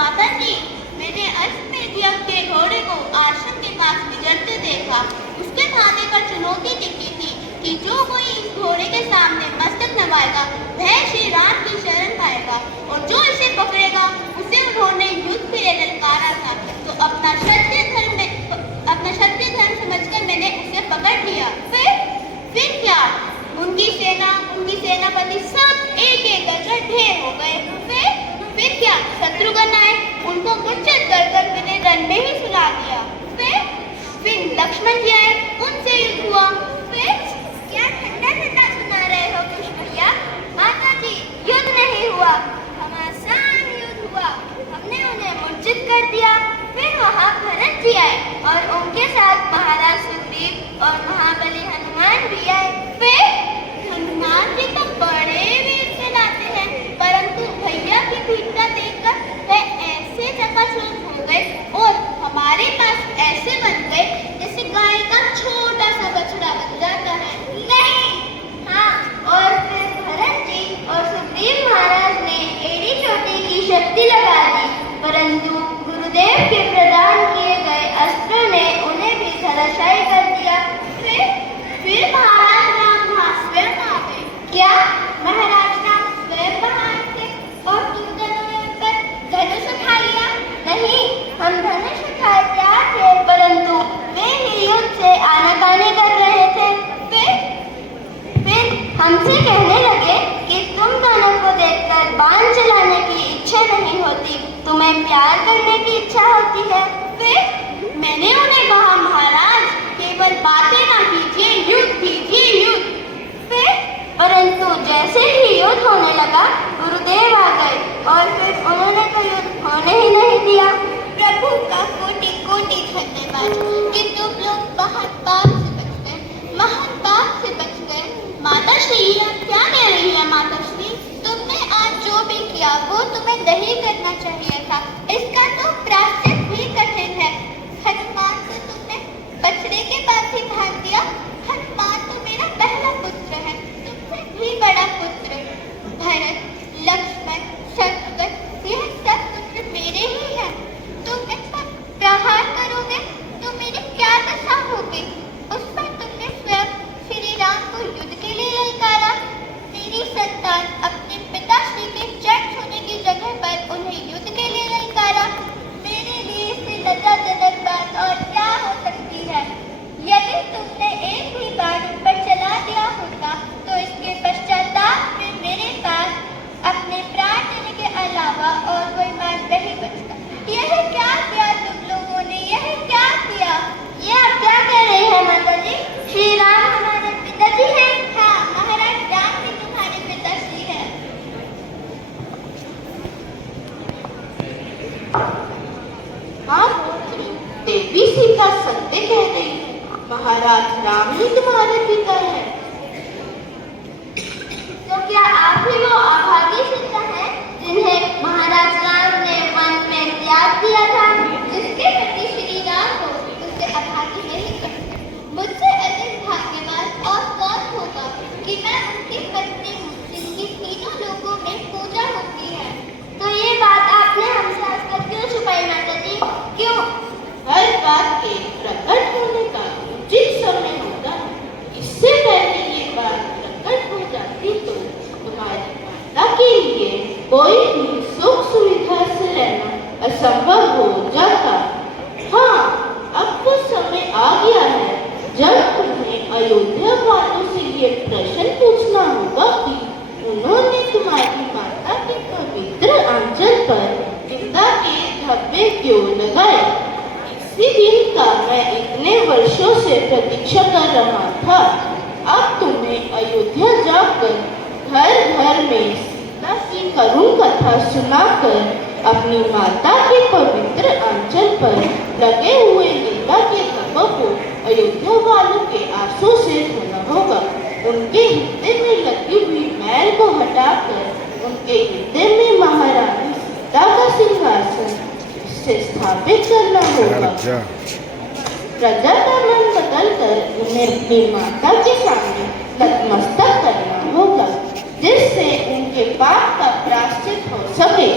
माता जी, मैंने अश्वमेध के घोड़े को आश्रम के पास गुजरते देखा। उसके खाने पर चुनौती दिखी थी कि जो कोई इस घोड़े के सामने मस्तक नवाएगा वह श्री राम की शरण पाएगा, और जो इसे पकड़ेगा उसे उन्होंने युद्ध के लिए ललकारा था। तो अपना क्षत्रिय धर्म समझकर मैंने उसे पकड़ लिया। फिर क्या? उनकी सेनापति सब एक एक कर ढेर हो गए। फिर क्या? शत्रुघ्न आए, उनको मूर्छित कर मैंने रण में ही सुला दिया। फिर लक्ष्मण जी आए, उनसे युद्ध हुआ। फिर क्या ठंडा ठंडा सुना रहे हो कुछ भैया? माता जी, युद्ध नहीं हुआ, घमासान युद्ध हुआ। हमने उन्हें मूर्छित कर दिया। फिर वहाँ भरत जी आए और उनके साथ महाराज सुग्रीव और महाबली हनुमान भी आए। फिर हनुमान जी तो बड़े वीर कहलाते हैं, परंतु भैया की वीरता देखकर वह ऐसे चकाचौंध हो गए और हमारे पास ऐसे बन गए जैसे गाय का छोटा सा बछड़ा बन जाता है। नहीं, हाँ, और फिर भरत जी और सुग्रीव महाराज ने एड़ी चोटी की शक्ति लगा दी, परंतु गुरुदेव के प्रदान किए गए अस्त्रों ने उन्हें भी धराशायी कर दिया। फिर महाराज राम वहाँ स्वयं आ गए। क्या? महाराज राम स्वयं वहाँ थे और तुम दोनों ने उन पर धनुष उठा लिया? नहीं, हम धनुष उठाए तैयार थे, परंतु वे ही युद्ध से आनाकानी कर रहे थे। फिर हमसे कहने लगे कि तुम दोनों को देखकर बाण चलाने की इच्छा नहीं होती, तुम्हें प्यार करने की इच्छा होती है। फिर मैंने उन्हें कहा, महाराज केवल बातें ना कीजिए, युद्ध कीजिए, युद्ध। परंतु जैसे ही युद्ध होने लगा गुरुदेव आ गए और फिर उन्होंने तो युद्ध होने ही नहीं दिया। प्रभु का कोटि कोटि धन्यवाद कि तुम लोग महान पाप से बच गए, महान पाप से बच गए। माता श्री, आप क्या कह रही है? माता श्री, तुमने आज जो भी किया वो तुम्हें नहीं करना चाहिए था। इसका तो प्रायश्चित भी कठिन है। हनुमान से तुमने बछड़े के पास ही भाग दिया। हनुमान तो मेरा पहला पुत्र है, तुमसे भी बड़ा पुत्र। भरत, लक्ष्मण, शत्रुघ्न, यह सब पुत्र मेरे ही हैं। तुम इन पर प्रहार करोगे तो मेरी क्या दशा होगी? उस पर तुमने स्वयं श्री राम को युद्ध के लिए ललकारा। मेरी संतान अपने पिताश्री के चरण छूने की जगह पर उन्हें युद्ध के लिए ललकारा। मेरे लिए इससे लज्जाजनक बात और क्या हो सकती है? यदि तुमने एक भी बार उन पर चला दिया होता तो इसके पश्चाताप में मेरे पास अपने प्राण देने के अलावा और कोई मार्ग नहीं बचता। यह क्या किया तुम लोगों ने? यह क्या किया? ये आप क्या कह रहे हैं माता जी? श्री राम हमारे पिताजी हैं। हाँ, महाराज राम भी तुम्हारे पिताश्री हैं। हाँ पुत्री, देवी सीता सत्य कह रही है। महाराज राम ही तुम्हारे पिता है। तो क्या आप ही वो अभागी सीता है जिन्हें महाराज राम ने वन में त्याग दिया था? जिसके प्रति श्री राम को उससे अभागी नहीं कहते। मुझसे अधिक भाग्यवान और कौन होगा कि मैं उनकी पत्नी हूँ जिनकी तीनों लोगों में पूजा होती है। तो ये बात आपने हमसे आज तक क्यों छुपाई माता जी? क्यों? हर बात के प्रकट होने का उचित समय होता है। इससे पहले ये बात प्रकट हो जाती तो तुम्हारी माता के लिए कोई भी सुख सुविधा से रहना असंभव हो जाता। हाँ, अब वो समय आ गया है जब तुम्हें अयोध्या वालों से ये प्रश्न पूछना होगा कि उन्होंने तुम्हारी माता के पवित्र आंचल पर पिता के धब्बे क्यों लगाए। इसी दिन का मैं इतने वर्षों से प्रतीक्षा कर रहा था। अब तुम्हें अयोध्या जाकर घर घर में सीता की करुण कथा सुनाकर अपनी माता के पवित्र आंचल पर लगे हुए गीता के धब्बों को अयोध्या वालों के आंसू से धोना होगा। उनके हृदय में लगी हुई मैल को हटाकर उनके हृदय में महारानी सीता का सिंहासन से स्थापित करना होगा। प्रजा का मन बदलकर उन्हें अपनी माता के सामने नतमस्तक करना होगा, जिससे उनके पाप का प्रायश्चित हो सके।